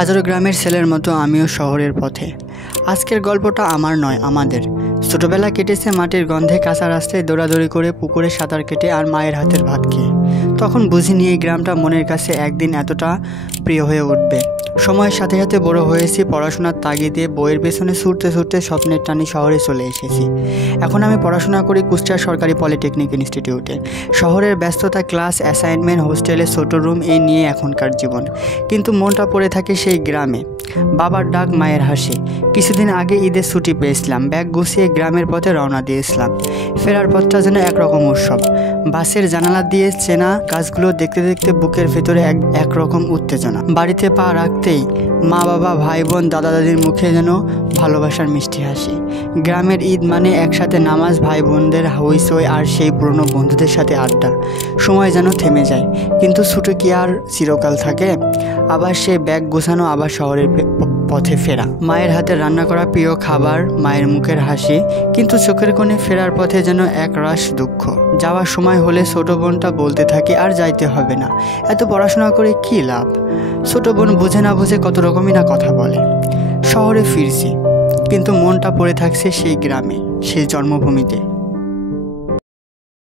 হাজারো গ্রামের ছেলের মতো আমিও শহরের পথে। আজকের গল্পটা আমার নয়, আমাদের। ছোটবেলা কেটেছে মাটির গন্ধে, কাঁচা রাস্তায় দৌড়াদৌড়ি করে, পুকুরে সাঁতার কেটে আর মায়ের হাতের ভাত খেয়ে। তখন বুঝিনি এই গ্রামটা মনের কাছে একদিন এতটা প্রিয় হয়ে উঠবে। সময়ের সাথে সাথে বড় হয়েছি, পড়াশোনার তাগিদে বইয়ের পেছনে ছুটতে ছুটতে স্বপ্নের টানি শহরে চলে এসেছি। এখন আমি পড়াশোনা করি কুষ্টিয়া সরকারি পলিটেকনিক ইনস্টিটিউটে। শহরের ব্যস্ততা, ক্লাস, অ্যাসাইনমেন্ট, হোস্টেলে ছোটো রুম, এই নিয়ে এখনকার জীবন। কিন্তু মনটা পড়ে থাকে সেই গ্রামে। বাবার ডাক, মায়ের হাসি। কিছুদিন আগে ঈদের ছুটি পেয়েছিলাম, ব্যাগ গুছিয়ে গ্রামের পথে রওনা দিয়েছিলাম। ফেরার পথটা যেন একরকম উৎসব। বাসের জানালা দিয়ে চেনা গাছগুলো দেখতে দেখতে বুকের ভেতরে একরকম উত্তেজনা। বাড়িতে পা রাখতেই মা, বাবা, ভাই, বোন, দাদা, দাদির মুখে যেন ভালোবাসার মিষ্টি হাসি। গ্রামের ঈদ মানে একসাথে নামাজ, ভাই বোনদের হইচই আর সেই পুরনো বন্ধুদের সাথে আড্ডা। সময় যেন থেমে যায়, কিন্তু ছুটি কি আর চিরকাল থাকে? আবার সেই ব্যাগ গোছানো, আবার শহরের পথে ফেরা। মায়ের হাতে রান্না করা প্রিয় খাবার, মায়ের মুখের হাসি, কিন্তু চোখের কোণে ফেরার পথে যেন এক রাশ দুঃখ। যাওয়ার সময় হলে ছোট বোনটা বলতে থাকে, আর যাইতে হবে না, এত পড়াশোনা করে কী লাভ। ছোট বোন বুঝে না বুঝে কত রকমই না কথা বলে। শহরে ফিরছি, কিন্তু মনটা পড়ে থাকছে সেই গ্রামে, সেই জন্মভূমিতে।